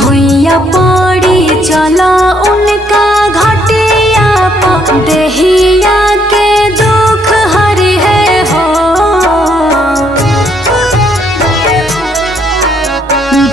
भुइया पड़ी चला उनका घटिया पर देहिया के दुख हरि है हो।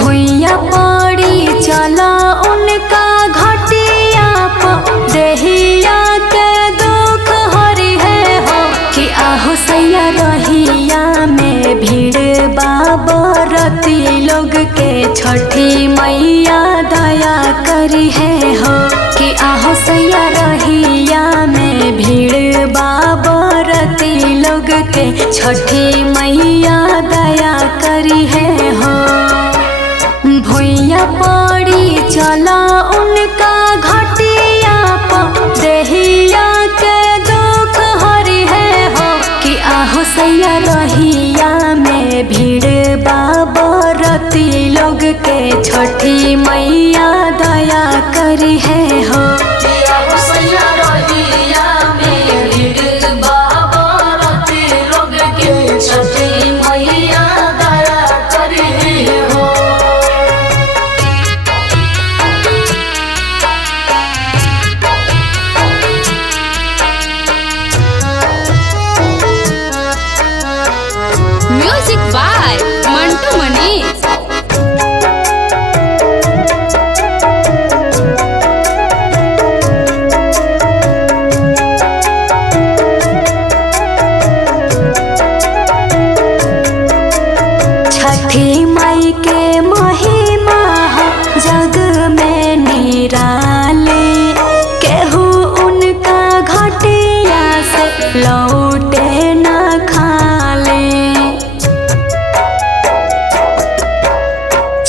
भुइया पड़ी चला उनका घटिया पर देहिया के दुख हरि है हो। कि आहो सैया रहिया में भीड़ बाबरती लोग के छठी मैया दया करी है हो। कि आहो सैया रहिया में भीड़ बाबरती लोग के छठी मैया दया करी है हो। भुइया पड़ी चला उनका घटिया पर देहिया के दुख हरि है हो। कि आहो सैया रहिया में भीड़ बाबरती लोग के छठी मैया दया करी है हो। Music by Mantu Manish. छठी माई के महिमा जग में निराले। केहू उनका घटिया से लौटे न खाले।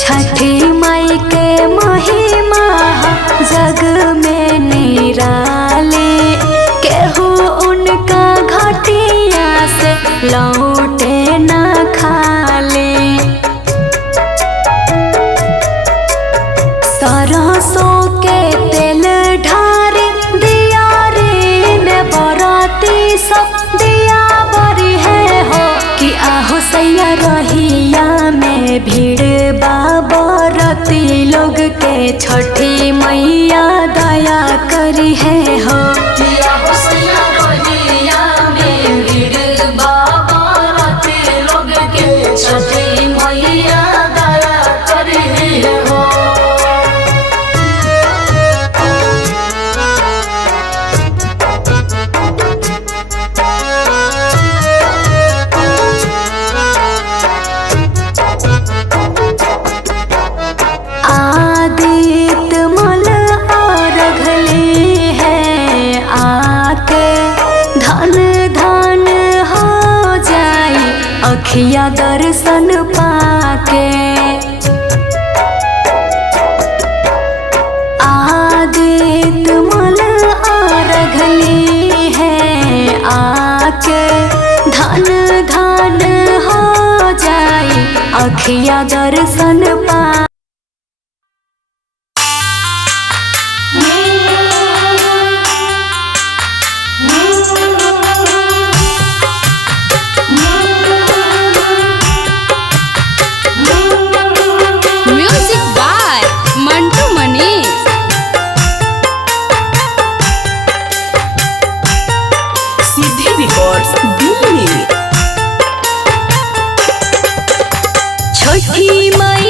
छठी माई के महिमा जग में निराले। केहू उनका घटिया से लौटे न खाले। सरसों के तेल ढारे दिया रे में बराती सब दिया बरी है हो। कि आहो सैया रहिया में भीड़ बाबरती लोग के छठी मैया दया करी है हो। छठी मैया दया करी हो। आदित्य मल अर्घली है आके धन धन हो जाई अखिया दर्शन पाके। आदित्य मल अर्घली है आके धन धन हो जाई अखिया दर्शन पा। Music by Mantu Manish. सिद्धि रिकॉर्ड्स दिल्ली। छठी माई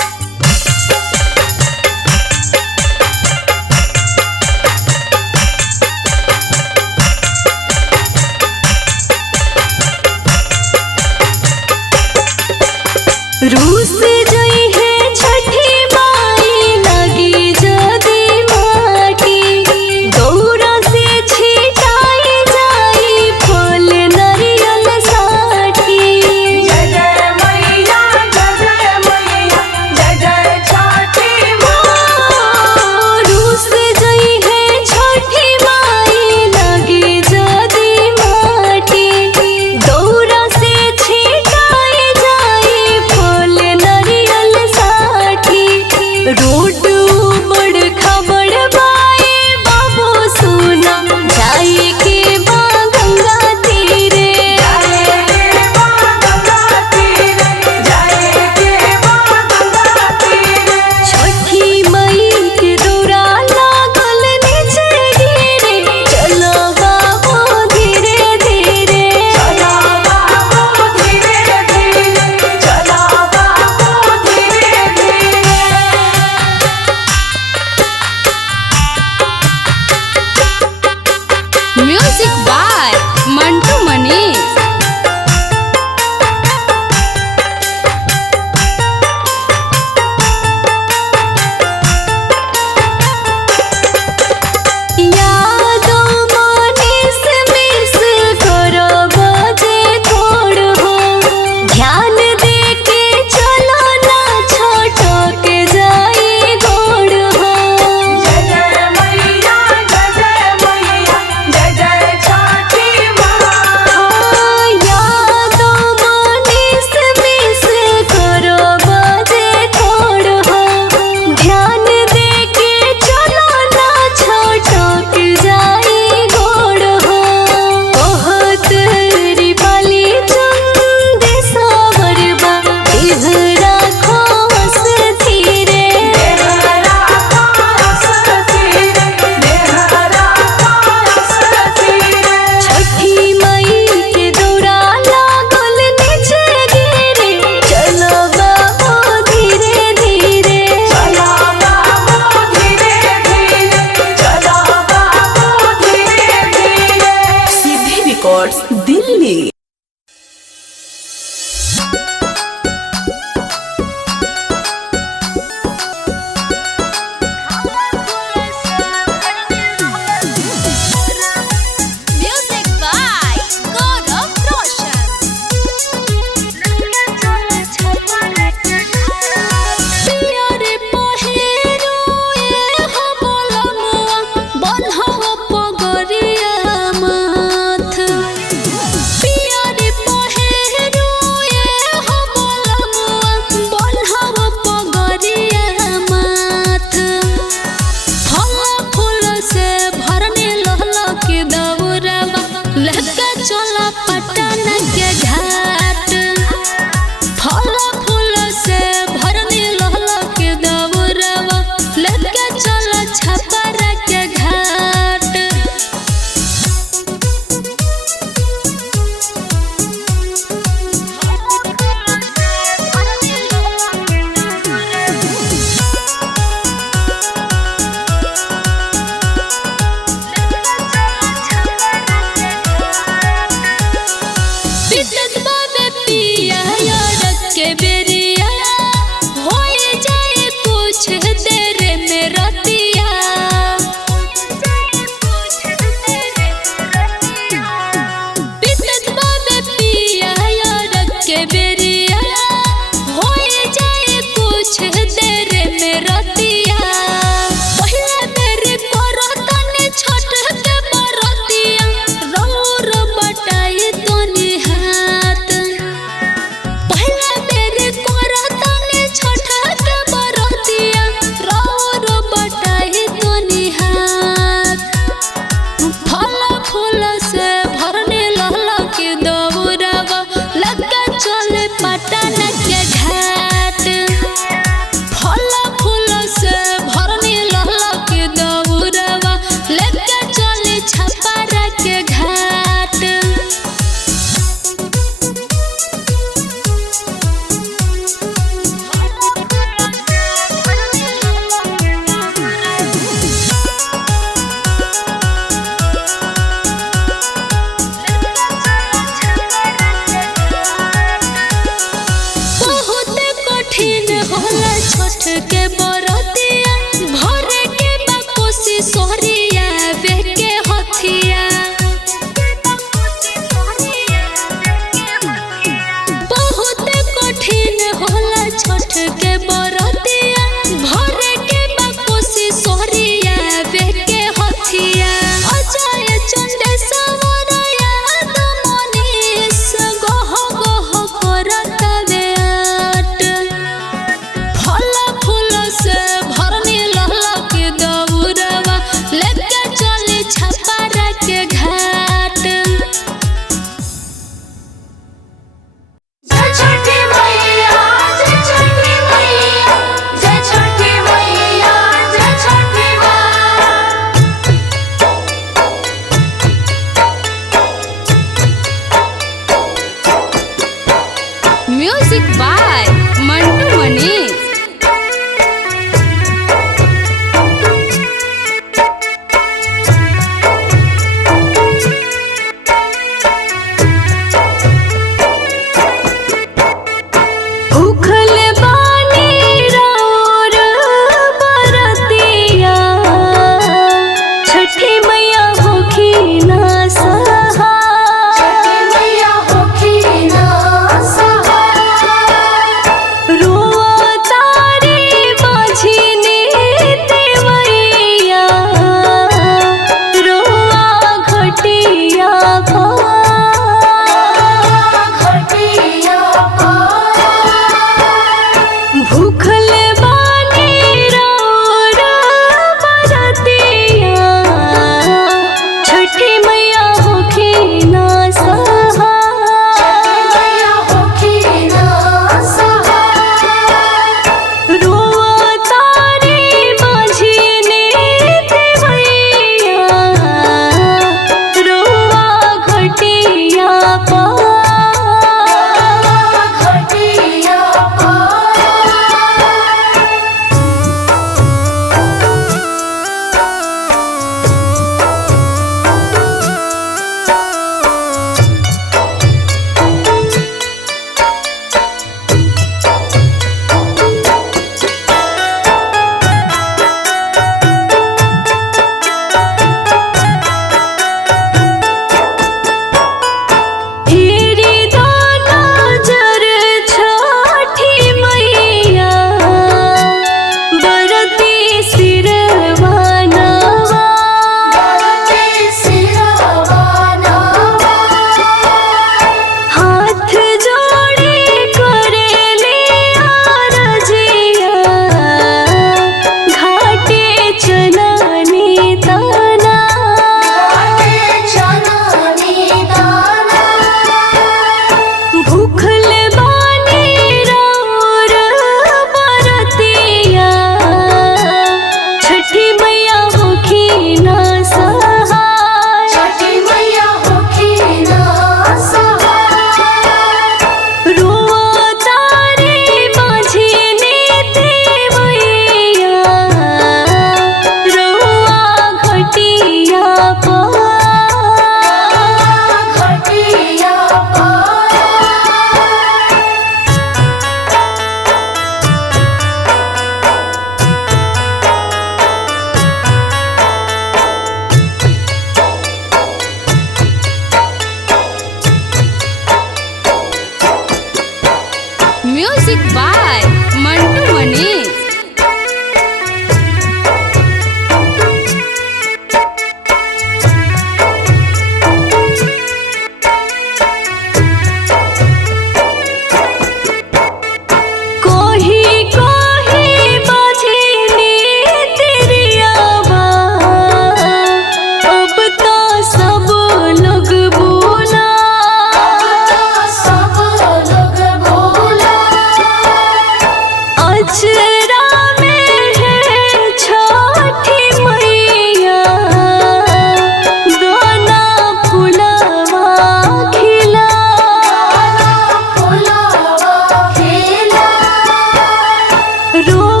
रो